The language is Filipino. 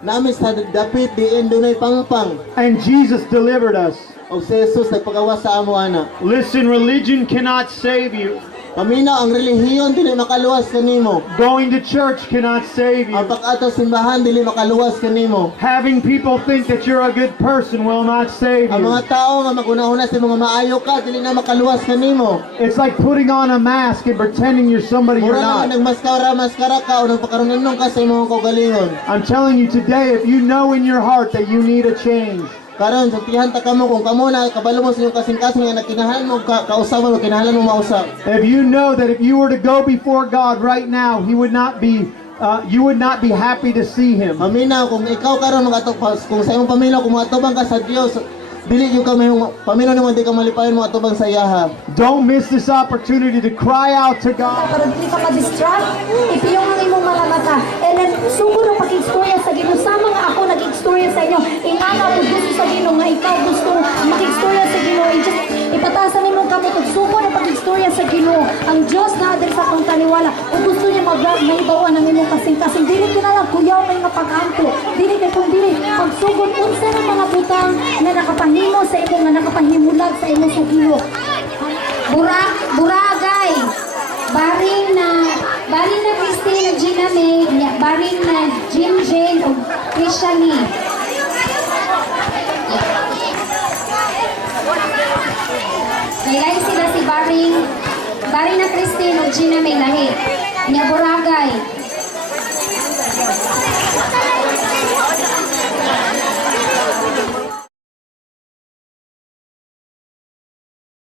Namin sa dapit diin dunay pangpang. And Jesus delivered us. O si Jesus nagpagawas sa amo ana. Listen, religion cannot save you. Paminaw ang relihiyon dili makaluwas kanimo. Going to church cannot save Ang you. pag-ato simbahan dili makaluwas kanimo. Having people think that you're a good person will not save Ang you. mga tao nga maguna-una sa mga maayo ka dili na makaluwas kanimo. It's like putting on a mask and pretending you're somebody you're Mura nga not. nagmaskara ka o nagpakaroon ka sa imong kaugalingon. I'm telling you today, if you know in your heart that you need a change, Karon sutihan ta kamo kung kamo na kabalo mo sa inyong kasing-kasing nga nakinahalan mo kausaban o kinahanglan mo mausap. if you know that if you were to go before God right now, He would not be, you would not be happy to see Him. Paminaw kung ikaw karon magatubang kung sa imong paminaw kung magatubang ka sa Dios, dili gyud ka mayong paminaw nimo di ka malipayon mo atubang sa yaha. Don't miss this opportunity to cry out to God. Para di ka ma-distract, ipiyong ang imong mga mata. And then, sugo ng pag-istorya sa Ginoo. Sama nga ako nag-istorya sa inyo. Ingana ko gusto sa Ginoo nga ikaw gusto mag-istorya sa Ginoo. Ipatasan nimong kamot ug sugo ng pag-istorya sa Ginoo. Ang Dios na adel sa akong taniwala. Ug gusto niya mag-ibawan ang imong kasing-kasing. Dili ko na lang kuyaw may nga pag-anto. Dili kay kung dili pagsugod unsa ng mga butang na nakapahimo sa imo nga nakapahimulag sa imo sa Ginoo. Buragay. Baring na Christine Gina May, baring na Jim Jane o Krishani. Kaya sila si baring na Christine o Gina May lahi. Nya Buragay.